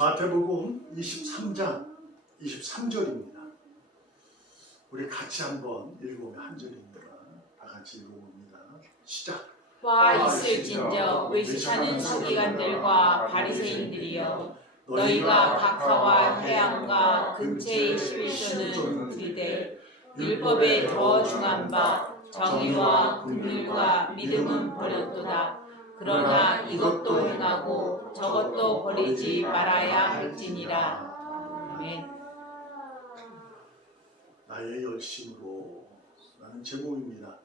마태복음 23장 23절입니다. 우리 같이 한번 읽어보면 한 절이니까 다 같이 읽어봅니다. 시작. 화 있을진저 외식하는 서기관들과 바리새인들이여, 너희가 각하와 해양과 근처의 11조는 들되 율법에 더 중한 바 정의와 긍휼과 믿음은 버렸도다. 그러나 이것도 행하고 저것도 버리지 말아야 할지니라. 아멘. 나의 열심으로 라는 제목입니다.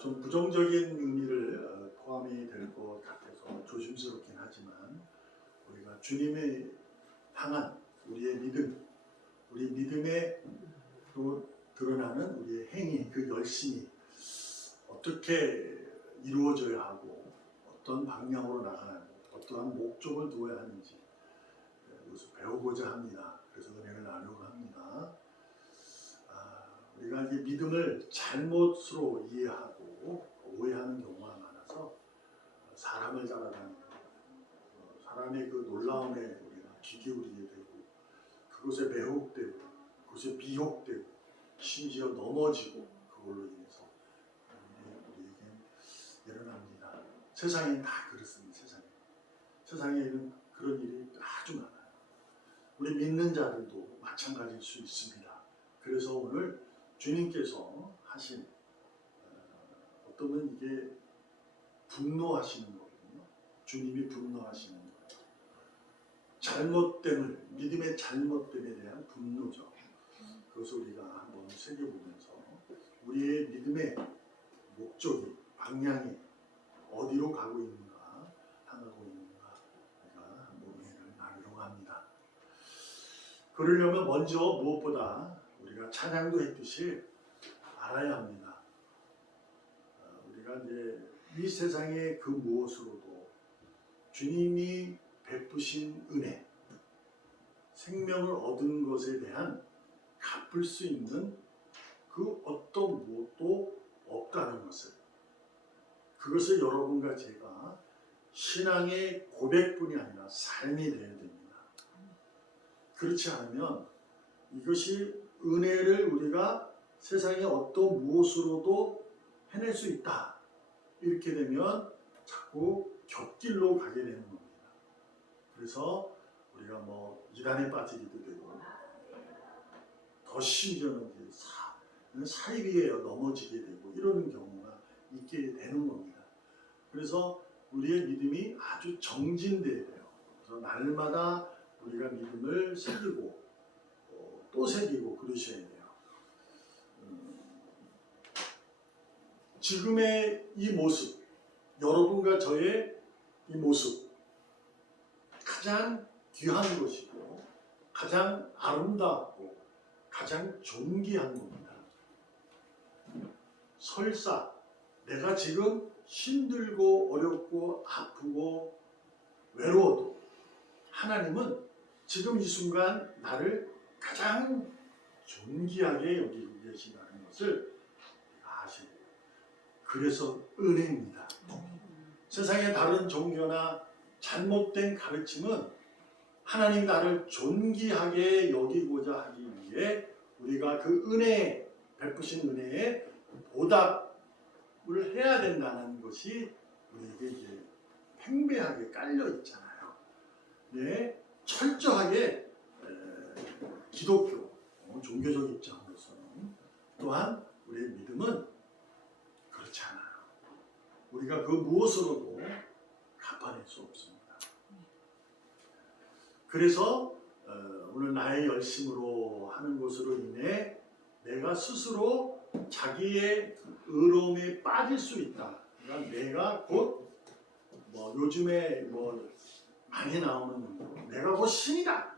좀 부정적인 의미를 포함이 될 것 같아서 조심스럽긴 하지만 우리가 주님의 향한 우리의 믿음, 우리 믿음에 또 드러나는 우리의 행위, 그 열심이 어떻게 이루어져야 하고 어떤 방향으로 나가는, 어떠한 목적을 두어야 하는지 이것을 배우고자 합니다. 그래서 은혜를 나누려고 합니다. 우리가 이 믿음을 잘못으로 이해하고 오해하는 경우가 많아서 사람을 따라다니는, 사람의 그 놀라움에 우리가 귀 기울이게 되고 그것에 매혹되고 그것에 비혹되고 심지어 넘어지고 그걸로 인해서 우리에게 일어납니다. 세상엔 다 그렇습니다. 세상에는 그런 일이 아주 많아요. 우리 믿는 자들도 마찬가지일 수 있습니다. 그래서 오늘 주님께서 하신 어떤 이게 분노하시는 거거든요. 주님이 분노하시는 거예요. 잘못됨을, 믿음의 잘못됨에 대한 분노죠. 그것을 우리가 한번 새겨보면서 우리의 믿음의 목적이, 방향이 어디로 가고 있는가, 향하고 있는가 우리가 한번 은혜를 나누려고 합니다. 그러려면 먼저 무엇보다 우리가 찬양도 했듯이 알아야 합니다. 우리가 이제 이 세상의 그 무엇으로도 주님이 베푸신 은혜, 생명을 얻은 것에 대한 갚을 수 있는 그 어떤 무엇도 없다는 것을, 그것을 여러분과 제가 신앙의 고백뿐이 아니라 삶이 되어야 됩니다. 그렇지 않으면 이것이 은혜를 우리가 세상의 어떤 무엇으로도 해낼 수 있다, 이렇게 되면 자꾸 곁길로 가게 되는 겁니다. 그래서 우리가 이단에 빠지기도 되고 더 심지어는 사이비에 넘어지게 되고 이러는 경우가 있게 되는 겁니다. 그래서 우리의 믿음이 아주 정진돼야 돼요. 그래서 날마다 우리가 믿음을 새기고 또 새기고 그러셔야 돼요. 지금의 이 모습, 여러분과 저의 이 모습, 가장 귀한 것이고 가장 아름답고 가장 존귀한 겁니다. 설사 내가 지금 힘들고 어렵고 아프고 외로워도 하나님은 지금 이 순간 나를 가장 존귀하게 여기고 계신다는 것을 아셔야 돼요. 그래서 은혜입니다. 세상의 다른 종교나 잘못된 가르침은 하나님 나를 존귀하게 여기고자 하기 위해 우리가 그 은혜, 베푸신 은혜에 보답을 해야 된다는 것이 우리에게 이제 팽배하게 깔려 있잖아요. 네, 철저하게 기독교, 종교적 입장으로서는 또한 우리의 믿음은 그렇지 않아요. 우리가 그 무엇으로도 갚아낼 수 없습니다. 그래서 오늘 나의 열심으로 하는 것으로 인해 내가 스스로 자기의 의로움에 빠질 수 있다. 그러니까 내가 곧 요즘에 많이 나오는 내가 곧 신이다.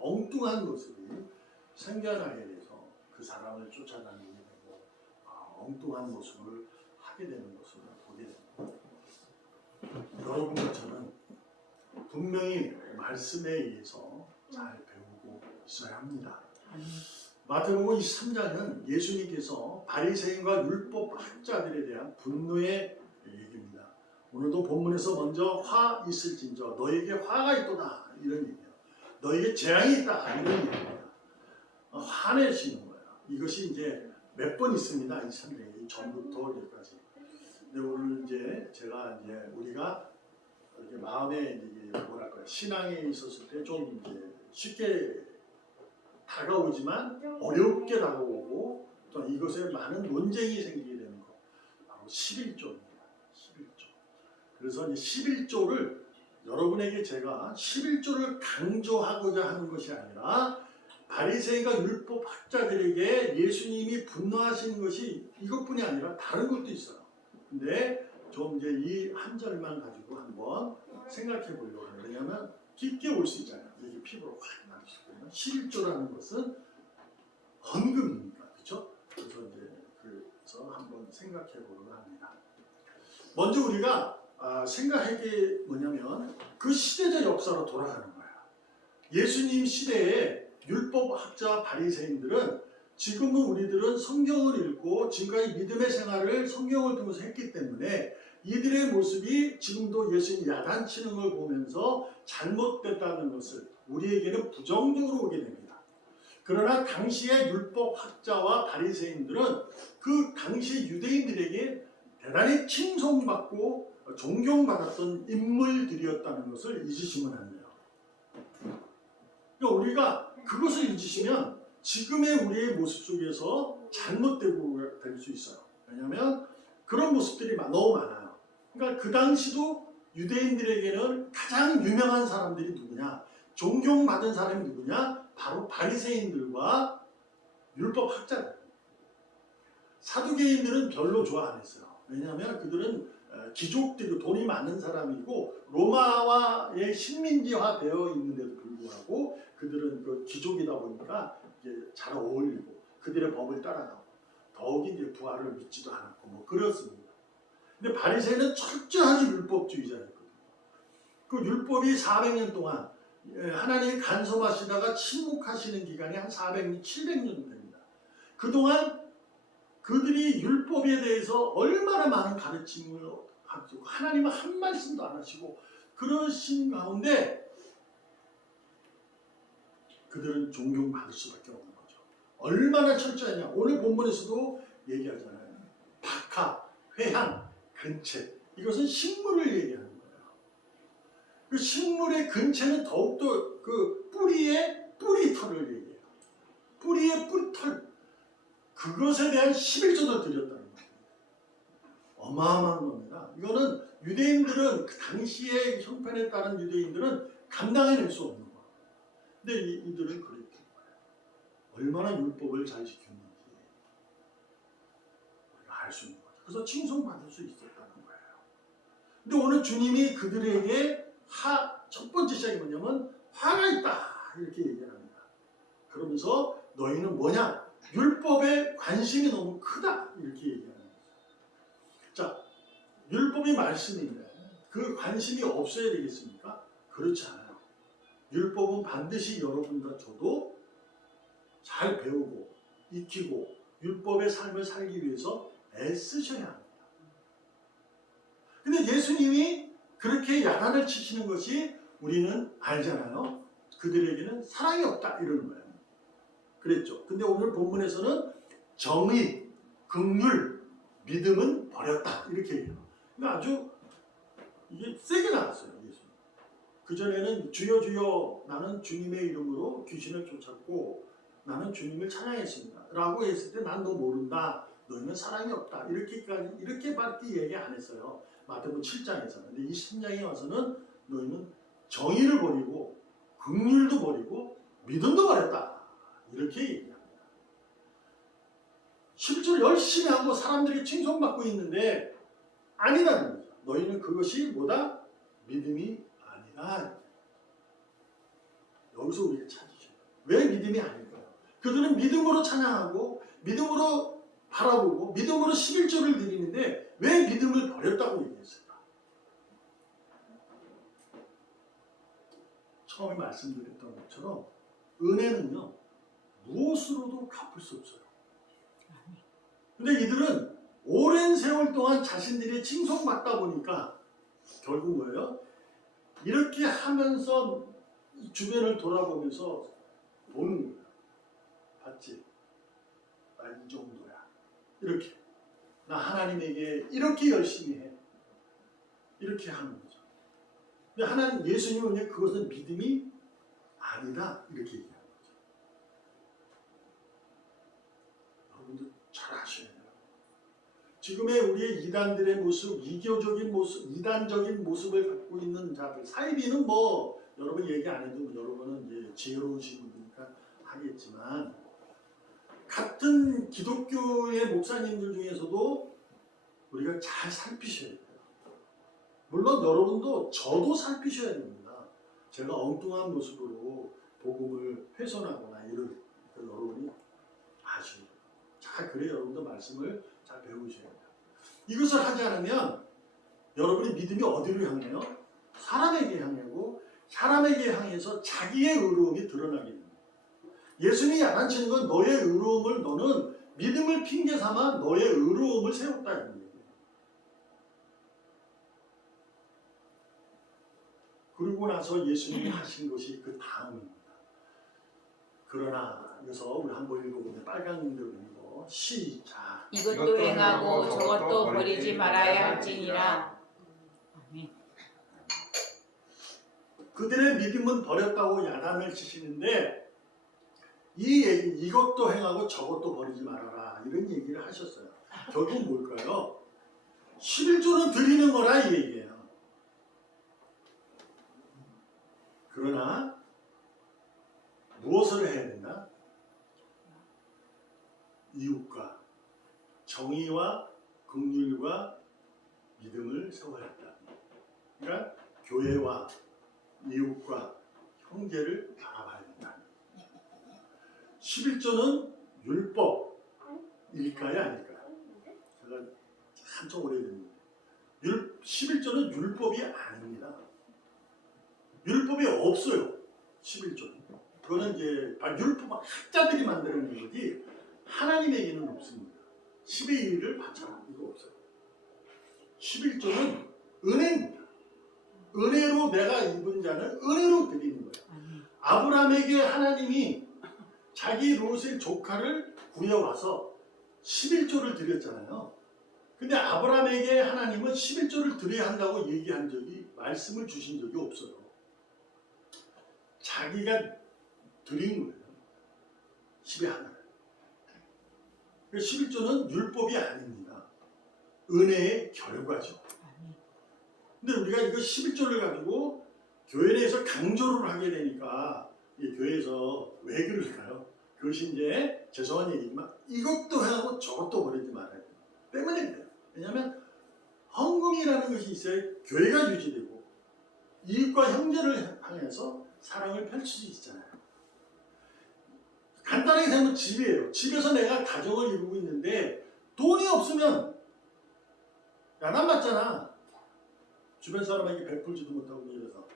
엉뚱한 것들이 생겨나게 돼서 그 사람을 쫓아다니게 되고 엉뚱한 모습을 하게 되는 것을 보게 됩니다. 여러분과 저는 분명히 말씀에 의해서 잘 배우고 있어야 합니다. 마태복음 23장은 예수님께서 바리새인과 율법 학자들에 대한 분노의 얘기입니다. 오늘도 본문에서 먼저 화 있을진저 너에게 화가 있도다 이런 얘기예요. 너에게 재앙이 있다 이런 얘기입니다. 화내시는 거예요. 이것이 이제 몇 번 있습니다. 이 찬양이 전부터 여기까지. 근데 오늘 이제 제가 이제 우리가 이렇게 마음에 이게 뭐랄까요, 신앙에 있었을 때 좀 이제 쉽게 다가오지만 어렵게 다가오고 또 이것에 많은 논쟁이 생기게 되는 것, 바로 11조입니다. 11조. 그래서 이제 11조를 여러분에게 제가 11조를 강조하고자 하는 것이 아니라 바리새인과 율법학자들에게 예수님이 분노하시는 것이 이것뿐이 아니라 다른 것도 있어요. 근데 좀 이제 이 한 절만 가지고 한번 생각해 보려고 해요. 왜냐하면 깊게 올 수 있잖아요. 이게 피부로 확 나실 거예요. 11조라는 것은 헌금입니까? 그렇죠? 그래서 이제 그래서 한번 생각해 보려고 합니다. 먼저 우리가 생각할 게 뭐냐면 그 시대적 역사로 돌아가는 거예요. 예수님 시대에 율법학자 바리새인들은 지금은 우리들은 성경을 읽고 지금까지 믿음의 생활을 성경을 통해서 했기 때문에 이들의 모습이 지금도 예수님 야단치는 걸 보면서 잘못됐다는 것을 우리에게는 부정적으로 오게 됩니다. 그러나 당시의 율법학자와 바리새인들은 그 당시 유대인들에게 대단히 칭송받고 존경받았던 인물들이었다는 것을 잊으시면 안 돼요. 그러니까 우리가 그것을 잊으시면 지금의 우리의 모습 속에서 잘못되고 될 수 있어요. 왜냐하면 그런 모습들이 너무 많아요. 그러니까 그 당시도 유대인들에게는 가장 유명한 사람들이 누구냐, 존경받은 사람이 누구냐, 바로 바리새인들과 율법학자들. 사두개인들은 별로 좋아 안 했어요. 왜냐하면 그들은 귀족들이고 돈이 많은 사람이고 로마와의 식민지화 되어 있는데도 불구하고 그들은 그 귀족이다 보니까 이제 잘 어울리고 그들의 법을 따라가고 더욱이 이제 부활을 믿지도 않았고 뭐 그렇습니다. 근데 바리새인은 철저하게 율법주의자였거든요. 그 율법이 400년 동안 하나님이 간섭하시다가 침묵하시는 기간이 한 400년, 700년 됩니다. 그동안 그들이 율법에 대해서 얼마나 많은 가르침을 하고 하나님은 한 말씀도 안 하시고 그러신 가운데 그들은 존경받을 수밖에 없는 거죠. 얼마나 철저하냐. 오늘 본문에서도 얘기하잖아요. 박하, 회향, 근체. 이것은 식물을 얘기하는 거예요. 그 식물의 근체는 더욱더 그 뿌리의 뿌리털을 얘기해요. 뿌리의 뿌리털. 그것에 대한 11조도 드렸다는 거예요. 어마어마한 겁니다. 이거는 유대인들은 그 당시의 형편에 따른 유대인들은 감당해낼 수 없는 거예요. 근데 이들은 그랬던 거예요. 얼마나 율법을 잘 지켰는지 우리가 알 수 있는 거죠. 그래서 칭송받을 수 있었다는 거예요. 근데 오늘 주님이 그들에게 첫 번째 시작이 뭐냐면 화가 있다 이렇게 얘기를 합니다. 그러면서 너희는 뭐냐? 율법에 관심이 너무 크다 이렇게 얘기하는 거예요. 자, 율법이 말씀인데 그 관심이 없어야 되겠습니까? 그렇지 않아요. 율법은 반드시 여러분과 저도 잘 배우고 익히고 율법의 삶을 살기 위해서 애쓰셔야 합니다. 근데 예수님이 그렇게 야단을 치시는 것이 우리는 알잖아요. 그들에게는 사랑이 없다 이러는 거예요. 그랬죠. 근데 오늘 본문에서는 정의, 긍휼, 믿음은 버렸다 이렇게 얘기해요. 그러니까 아주 이게 세게 나왔어요. 예수님. 그전에는 주여 주여 나는 주님의 이름으로 귀신을 쫓았고 나는 주님을 찬양했습니다 라고 했을 때 난 너 모른다, 너희는 사랑이 없다 이렇게밖에 얘기 안 했어요. 마태복음 7장에서는. 근데 이 10장에 와서는 너희는 정의를 버리고 긍휼도 버리고 믿음도 버렸다 이렇게 얘기합니다. 실제로 열심히 하고 사람들이 칭송받고 있는데 아니라는 거죠. 너희는 그것이 뭐다? 믿음이 아니다. 여기서 우리가 찾으셔요. 왜 믿음이 아닐까요? 그들은 믿음으로 찬양하고 믿음으로 바라보고 믿음으로 11조를 드리는데 왜 믿음을 버렸다고 얘기했을까? 처음에 말씀드렸던 것처럼 은혜는요 무엇으로도 갚을 수 없어요. 근데 이들은 오랜 세월 동안 자신들이 칭송받다 보니까 결국 뭐예요? 이렇게 하면서 이 주변을 돌아보면서 보는 거야. 봤지? 나 이 정도야. 이렇게. 나 하나님에게 이렇게 열심히 해. 이렇게 하는 거죠. 근데 하나님, 예수님은 그것은 믿음이 아니다. 이렇게 얘기하는 거죠. 여러분들 잘 아셔야 돼요. 지금의 우리의 이단들의 모습, 이교적인 모습, 이단적인 모습을 갖고 있는 자들, 사이비는 뭐 여러분 얘기 안 해도 여러분은 이제 지혜로우신 분이니까 하겠지만, 같은 기독교의 목사님들 중에서도 우리가 잘 살피셔야 돼요. 물론 여러분도 저도 살피셔야 됩니다. 제가 엉뚱한 모습으로 복음을 훼손하거나 이럴 때 여러분이 아셔야 돼요. 잘 그래 여러분도 말씀을 잘 배우셔야 돼요. 이것을 하지 않으면 여러분의 믿음이 어디로 향해요? 사람에게 향하고 사람에게 향해서 자기의 의로움이 드러나게 됩니다. 예수님이 야단치는 건 너의 의로움을 너는 믿음을 핑계 삼아 너의 의로움을 세웠다는 얘기예요. 그러고 나서 예수님이 하신 것이 그 다음입니다. 그러나 여기서 우리 한번 읽어보면 빨간 대로 읽어. 시작. 이것도 행하고 저것도 버리지 말아야 할지니라. 아멘. 그들의 믿음은 버렸다고 야단을 치시는데 이 얘기, 이것도 행하고 저것도 버리지 말아라, 이런 얘기를 하셨어요. 결국 뭘까요? 11조는 드리는 거라 이 얘기예요. 그러나 무엇을 해야 된다? 이웃과 정의와 긍휼과 믿음을 세워야 한다. 그러니까 교회와 이웃과 형제를 바라봐야 된다. 11조는 율법일까요? 아닐까요? 제가 한참 오래됐는데 11조는 율법이 아닙니다. 율법이 없어요. 11조는. 그거는 이제 율법 학자들이 만드는 거지 하나님에게는 없습니다. 10의 1을 바쳐라. 이거 없어요. 11조는 은혜입니다. 은혜로 내가 입은 자는 은혜로 드리는 거예요. 아브라함에게 하나님이 자기 롯의 조카를 구해와서 11조를 드렸잖아요. 근데 아브라함에게 하나님은 11조를 드려야 한다고 얘기한 적이, 말씀을 주신 적이 없어요. 자기가 드린 거예요. 10의 하나를. 11조는 율법이 아닙니다. 은혜의 결과죠. 근데 우리가 이거 11조를 가지고 교회 내에서 강조를 하게 되니까 이 교회에서 왜 그럴까요? 그것이 이제 죄송한 얘기지만 이것도 하고 저것도 버리지 말아야 돼요. 때문에 그래요. 왜냐하면 헌금이라는 것이 있어야 교회가 유지되고 이웃과 형제를 향해서 사랑을 펼칠 수 있잖아요. 간단하게 생각하면 집이에요. 집에서 내가 가정을 이루고 있는데 돈이 없으면 야단 맞잖아. 주변 사람에게 베풀지도 못하고 이래서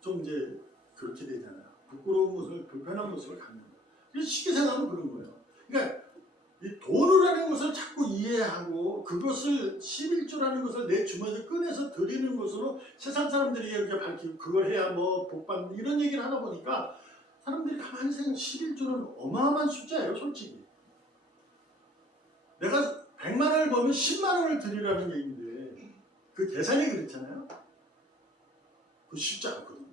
좀 이제 그렇게 되잖아요. 부끄러운 모습을, 불편한 모습을 갖는다. 그래서 쉽게 생각하면 그런 거예요. 그러니까 이 돈이라는 것을 자꾸 이해하고 그것을 11조라는 것을 내 주머니에서 꺼내서 드리는 것으로 세상 사람들이 이렇게 밝히고 그걸 해야 뭐 복받는 이런 얘기를 하다 보니까 사람들이 가만히 생각하면 11조는 어마어마한 숫자예요, 솔직히. 내가 100만 원을 벌면 10만 원을 드리라는 얘기인데 그 계산이 그렇잖아요. 그 쉽지 않거든요.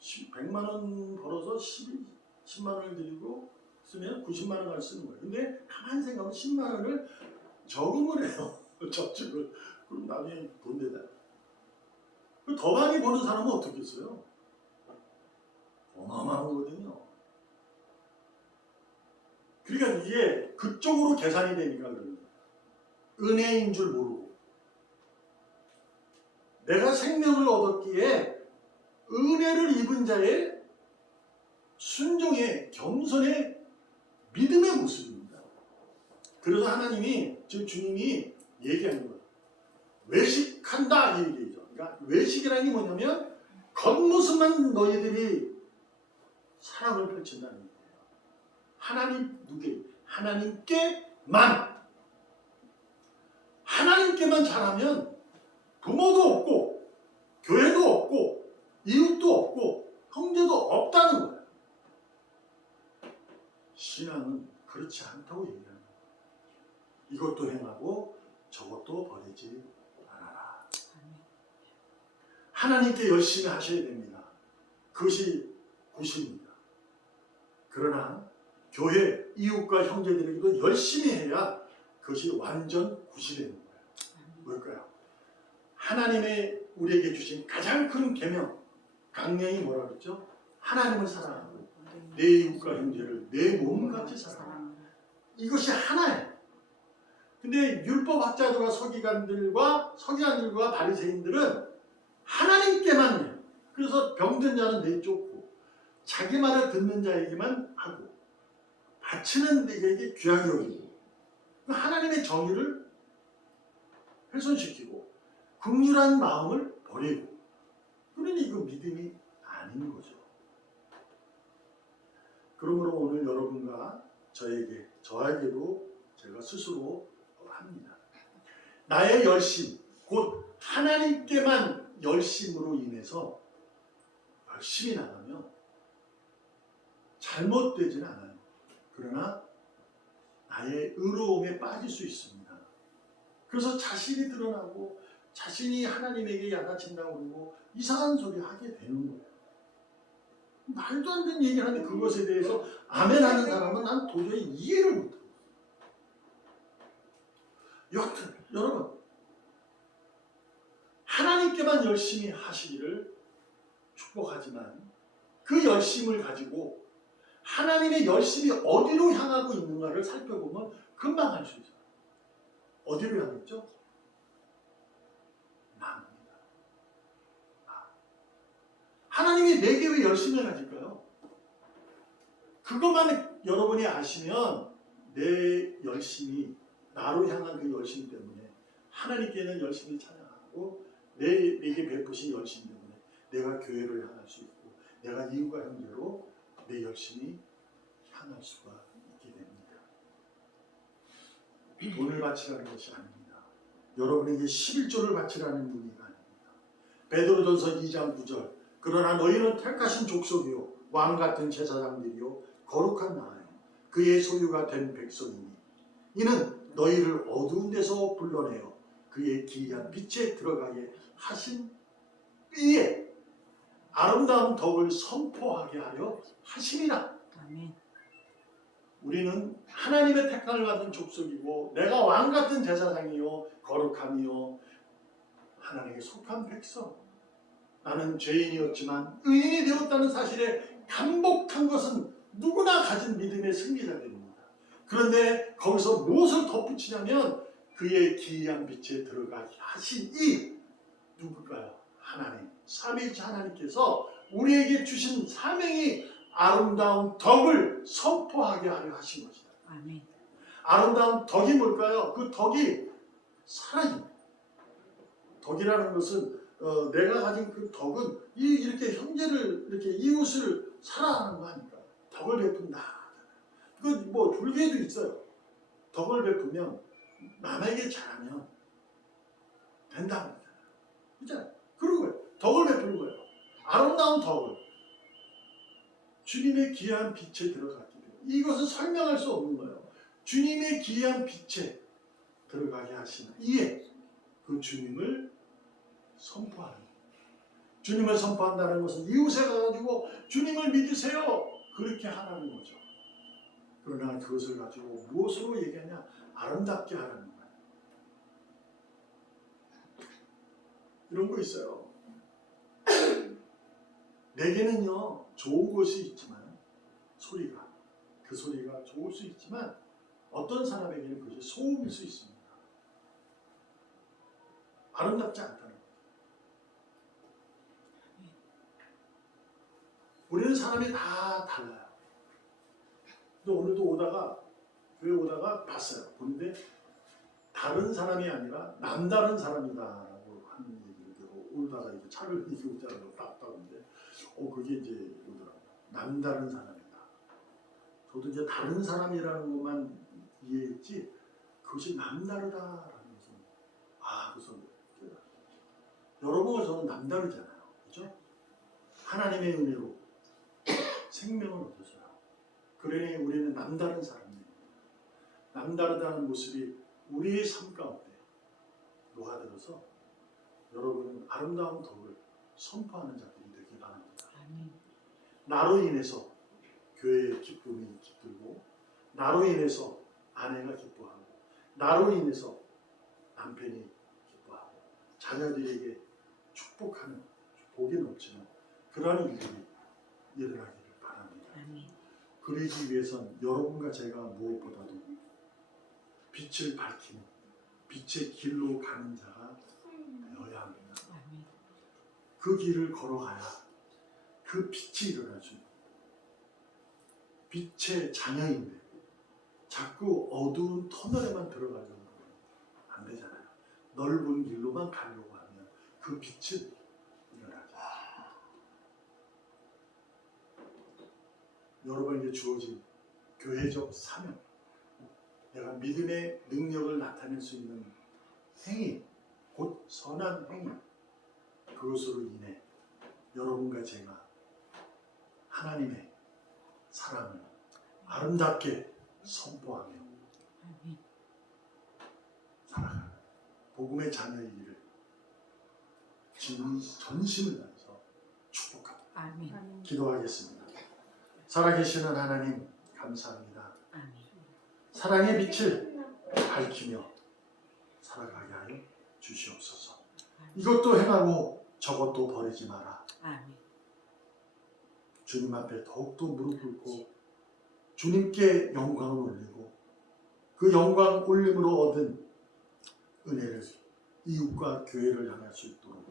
100만 원 벌어서 10만 원을 드리고 쓰면 90만 원을 쓰는 거예요. 근데 가만히 생각하면 10만 원을 저금을 해요. 저축을. 그럼 나중에 돈 되다. 더 많이 버는 사람은 어떻게 했어요? 어마어마한 거거든요. 그러니까 이게 그쪽으로 계산이 되니까 그런 거예요. 은혜인 줄 모르고. 내가 생명을 얻었기에 은혜를 입은 자의 순종의 겸손의 믿음의 모습입니다. 그래서 하나님이 지금 주님이 얘기하는 거예요. 외식한다 이 얘기죠. 그러니까 외식이라는 게 뭐냐면 겉모습만 너희들이 사랑을 펼친다는 거예요. 하나님 누구에게? 하나님께만 잘하면 부모도 없고 교회도 없고 이웃도 없고 형제도 없다는 거예요. 신앙은 그렇지 않다고 얘기하는 거예요. 이것도 행하고 저것도 버리지 말아라. 하나님께 열심히 하셔야 됩니다. 그것이 구십니다. 그러나 교회, 이웃과 형제들에게도 열심히 해야 그것이 완전 구시 되는 거예요. 뭘까요? 하나님의 우리에게 주신 가장 큰 계명, 강령이 뭐라 그랬죠? 하나님을 사랑하고 내 이웃과 형제를 내 몸같이 사랑하라. 이것이 하나예요. 근데 율법학자들과 서기관들과 바리새인들은 하나님께만 해요. 그래서 병든 자는 내쫓고 자기 말을 듣는 자에게만 하고 바치는 자에게 귀하게 여기고 하나님의 정의를 훼손시키고 긍휼한 마음을 버리고, 그러니 이거 믿음이 아닌 거죠. 그러므로 오늘 여러분과 저에게도 제가 스스로 합니다. 나의 열심, 곧 하나님께만 열심으로 인해서 열심히 나가면 잘못되지는 않아요. 그러나 나의 의로움에 빠질 수 있습니다. 그래서 자신이 드러나고 자신이 하나님에게 야단친다고 그러고 이상한 소리 하게 되는 거예요. 말도 안 되는 얘기를 하는데 그것에 대해서 아멘 하는 사람은 난 도저히 이해를 못해요. 여하튼 여러분, 하나님께만 열심히 하시기를 축복하지만 그 열심을 가지고 하나님의 열심이 어디로 향하고 있는가를 살펴보면 금방 알 수 있어요. 어디로 향했죠? 나입니다. 하나님이 내게 왜 열심을 가질까요? 그것만 여러분이 아시면 내 열심이, 나로 향한 그 열심 때문에 하나님께는 열심히 찬양하고 내게 베푸신 열심 때문에 내가 교회를 향할 수 있고 내가 이웃과 형제로 내 열심이 향할 수가 있게 됩니다. 돈을 바치라는 것이 아닙니다. 여러분에게 11조를 바치라는 의미가 아닙니다. 베드로전서 2장 9절, 그러나 너희는 택하신 족속이요 왕같은 제사장들이요 거룩한 나라요 그의 소유가 된 백성이니 이는 너희를 어두운 데서 불러내어 그의 기이한 빛에 들어가게 하신 이에 아름다운 덕을 선포하게 하려 하심이라. 아멘. 우리는 하나님의 택함을 받은 족속이고 내가 왕같은 제사장이요 거룩함이요 하나님께 속한 백성. 나는 죄인이었지만 의인이 되었다는 사실에 감복한 것은 누구나 가진 믿음의 승리자들입니다. 그런데 거기서 무엇을 덧붙이냐면 그의 기이한 빛에 들어가게 하신 이 누굴까요? 하나님, 삼위일체 하나님께서 우리에게 주신 사명이 아름다운 덕을 선포하게 하려 하신 것이다. 아멘. 아름다운 덕이 뭘까요? 그 덕이 사랑입니다. 덕이라는 것은 내가 가진 그 덕은 이렇게 형제를, 이렇게 이웃을 사랑하는 거 하니까 덕을 베푼다. 그 뭐 불교에도 있어요. 덕을 베푸면 남에게 잘하면 된다고 하잖아요. 그렇잖아요. 그런 거예요. 덕을 베푸는 거예요. 아름다운 덕을 주님의 귀한 빛에 들어갔기 때문에 이것은 설명할 수 없는 거예요. 주님의 귀한 빛에 들어가게 하시는 이에 그 주님을 선포하는 거예요. 주님을 선포한다는 것은 이웃에 가가지고 주님을 믿으세요. 그렇게 하라는 거죠. 그러나 그것을 가지고 무엇으로 얘기하냐? 아름답게 하라는 거예요. 이런 거 있어요. 내게는요 좋은 것이 있지만 그 소리가 좋을 수 있지만 어떤 사람에게는 그것이 소음일 수 있습니다. 아름답지 않다는 거예요. 우리는 사람이 다 달라요. 근데 오늘도 교회 오다가 봤어요. 보는데 다른 사람이 아니라 남다른 사람이다라고 하는 얘기를 듣고 오다가 이제 차를 이렇게 오자고 딱 봤는데 그게 이제 오더라고요. 남다른 사람이다. 저도 이제 다른 사람이라는 것만 이해했지 그것이 남다르다라는 것은 그래서 여러분과 저는 남다르잖아요. 그렇죠? 하나님의 은혜로 그러니 우리는 남다른 사람입니다. 남다르다는 모습이 우리의 삶 가운데 녹아들어서 여러분은 아름다운 덕을 선포하는 자들이 되길 바랍니다. 아멘. 나로 인해서 교회의 기쁨이 깃들고, 나로 인해서 아내가 기뻐하고, 나로 인해서 남편이 기뻐하고, 자녀들에게 축복하는 복이 넘치는 그러한 일들이 일어나기를 바랍니다. 아멘. 그러기 위해선 여러분과 제가 무엇보다도 빛을 밝히는, 빛의 길로 가는 자가 되어야 합니다. 아멘. 그 길을 걸어가야 그 빛이 일어날 수 있는, 빛의 자녀인데 자꾸 어두운 터널에만 들어가려고 하면 안 되잖아요. 넓은 길로만 가려고 하면 그 빛은 일어나죠. 여러분에게 주어진 교회적 사명, 내가 믿음의 능력을 나타낼 수 있는 행위, 곧 선한 행위, 그것으로 인해 여러분과 제가 하나님의 사랑을 아름답게 선포하며 아멘. 살아가는 복음의 자녀이기를 전심을 다해서 축복합니다. 아멘. 기도하겠습니다. 살아계시는 하나님 감사합니다. 아멘. 사랑의 빛을 밝히며 살아가게 하여 주시옵소서. 이것도 행하고 저것도 버리지 마라. 아멘. 주님 앞에 더욱더 무릎 꿇고 주님께 영광을 올리고 그 영광 올림으로 얻은 은혜를 이웃과 교회를 향할 수 있도록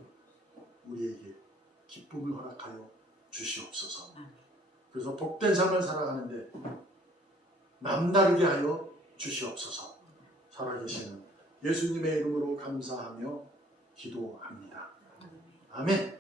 우리에게 기쁨을 허락하여 주시옵소서. 그래서 복된 삶을 살아가는데 남다르게 하여 주시옵소서. 살아계시는 예수님의 이름으로 감사하며 기도합니다. 아멘.